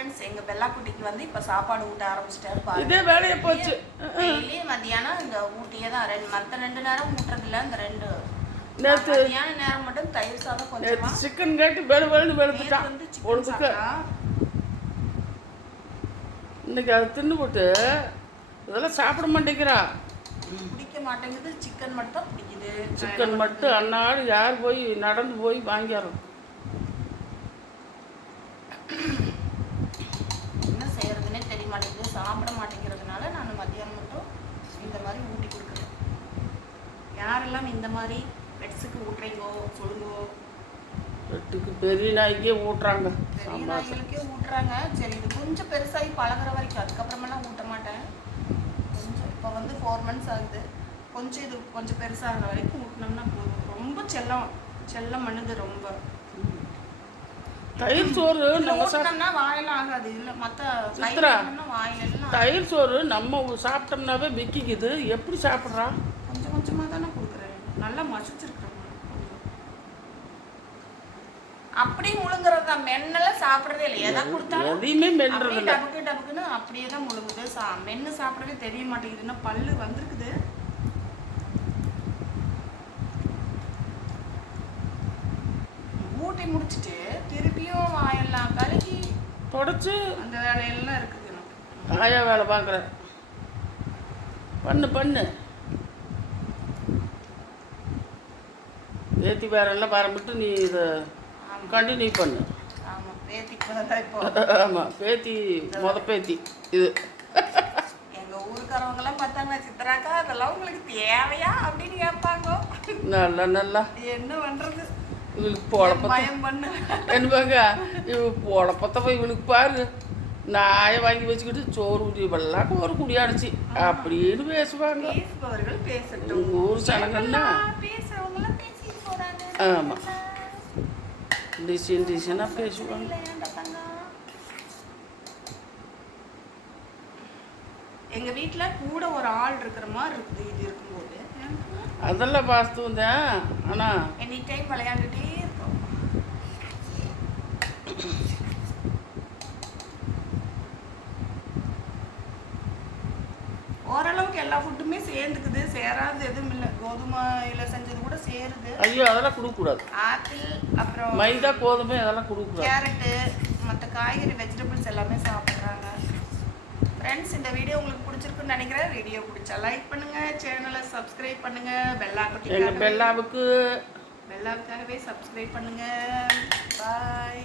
Friends எங்க Bella குட்டிக்கு வந்து இப்ப சாப்பாடு ஊட்ட ஆரம்பிச்சிட்டாரு பாருங்க. இதே வேலையை போச்சு. டெய்லி மத்தியானம் இந்த ஊட்டியே தான் ரெண்டு மத்த ரெண்டு நேரம் ஊட்டுறது இல்ல இந்த ரெண்டு நேத்து மத்தியான நேரம் மட்டும் தயிர் சாதம் கொஞ்சமா. நேற்று சிக்கன் கேட்டு வேறு நேத்து வெளுத்துட்டான் சாப்பிட்டா இன்னைக்கு அதை தின்னு போட்டு இதெல்லாம் சாப்பிட மாட்டேங்கிறா. பிடிக்க மாட்டேங்குது சிக்கன் மட்டும் பிடிக்குது. சிக்கன் மட்டும் அன்னாடு யார் போய் நடந்து போய் வாங்கிடுறோம் என்ன செய்யறதுன்னே தெரிய மாட்டேங்குது சாப்பிட மாட்டேங்கிறதுனால நான் மத்தியானம் மட்டும் இந்த மாதிரி ஊட்டி கொடுக்குறேன் யாரெல்லாம் இந்த மாதிரி பெட்ஸுக்கு ஊட்டுறீங்கோ சொல்லுங்கோ. வெட்டுக்கு பெரிய நாய்க்கே ஊட்டுறாங்க. பெரிய நாய்களுக்கே ஊட்டுறாங்க. சரி இது கொஞ்சம் பெருசாகி பழகுற வரைக்கும். அதுக்கப்புறமெல்லாம் ஊட்ட மாட்டேன். கொஞ்சம் இப்போ வந்து ஃபோர் மந்த்ஸ் ஆகுது. கொஞ்சம் இது கொஞ்சம் பெருசாகிற வரைக்கும் ஊட்டினோம்னா போதும். ரொம்ப செல்லம் செல்லம் பண்ணுது ரொம்ப. தயிர் சோறு நம்ம வாயெல்லாம் ஆகாது. இல்லை மற்ற சித்ரா. தயிர் சோறு நம்ம சாப்பிட்டோம்னாவே விக்கிக்குது. எப்படி சாப்பிட்றா? கொஞ்சம் கொஞ்சமாக தானே நல்லா மசிச்சிருக்கிறேன் அப்படி முழுங்குறது தான். மென்னெல்லாம் சாப்பிட்றதே இல்லை எதை கொடுத்தாலும் எதையுமே அப்படியே இல்லை. டபக்கு டபக்குன்னு அப்படியே தான் முழுங்குது. சா மென்று சாப்பிடவே தெரிய மாட்டேங்குதுன்னா பல்லு வந்திருக்குது. ஊட்டி முடிச்சிட்டு திருப்பியும் வாயெல்லாம் கழுகி தொடச்சு. அந்த வேலையெல்லாம் இருக்குது எனக்கு. ஆயா வேலை பார்க்குறேன் பண்ணு பண்ணு. ஏற்றி வேறெல்லாம் வரம்பிட்டு நீ இதை கண்டினியூ பண்ணு. ஆமாம் இப்போ. ஆமாம் பேத்தி மொத பேத்தி இது. எங்க ஊருக்காரவங்க எல்லாம் பார்த்தாங்க சித்ராக்கா அதெல்லாம் உங்களுக்கு தேவையா அப்படின்னு கேட்பாங்க. நல்லா நல்லா. என்ன பண்றது? இவளுக்கு பொழப்பத்த பயம் பண்ணு. என்னப்பாங்க இவ பொழப்பத்த இவளுக்கு பாரு. நாயை வாங்கி வச்சுக்கிட்டு சோறு ஊட்டி வெள்ளாக்க ஒரு குடியாடுச்சு அப்படின்னு பேசுவாங்க. ஊர் சனங்கன்னா பேசுறவங்க எல்லாம் பேசிட்டு போறாங்க ஆமா. டிசைன் டிசைனாக பேசுவாங்க இல்லையாண்டா தங்கம்? எங்க வீட்ல கூட ஒரு ஆள் இருக்கிற மாதிரி இருக்குது இது இருக்கும்போது. அதெல்லாம் வாஸ்தவம் தான் ஆனால் எனி டைம் விளையாண்டுட்டே இருக்கோம் ஓரளவுக்கு எல்லா ஃபுட்டுமே சேர்ந்துக்குது. சேராது எதுவும் இல்லை. கூட சேருது. ஐயோ அதெல்லாம் கொடுக்கக்கூடாது. ஆப்பிள் அப்புறம் மைதா கோதுமை அதெல்லாம் கொடுக்கக்கூடாது. கேரட்டு மற்ற காய்கறி வெஜிடபிள்ஸ் எல்லாமே சாப்பிட்றாங்க. ஃப்ரெண்ட்ஸ் இந்த வீடியோ உங்களுக்கு பிடிச்சிருக்குன்னு நினைக்கிறேன். வீடியோ பிடிச்சா லைக் பண்ணுங்க சேனலை சப்ஸ்கிரைப் பண்ணுங்க பெல்லா எங்கள் பெல்லாவுக்கு பெல்லாவுக்காகவே சப்ஸ்கிரைப் பண்ணுங்க. பாய்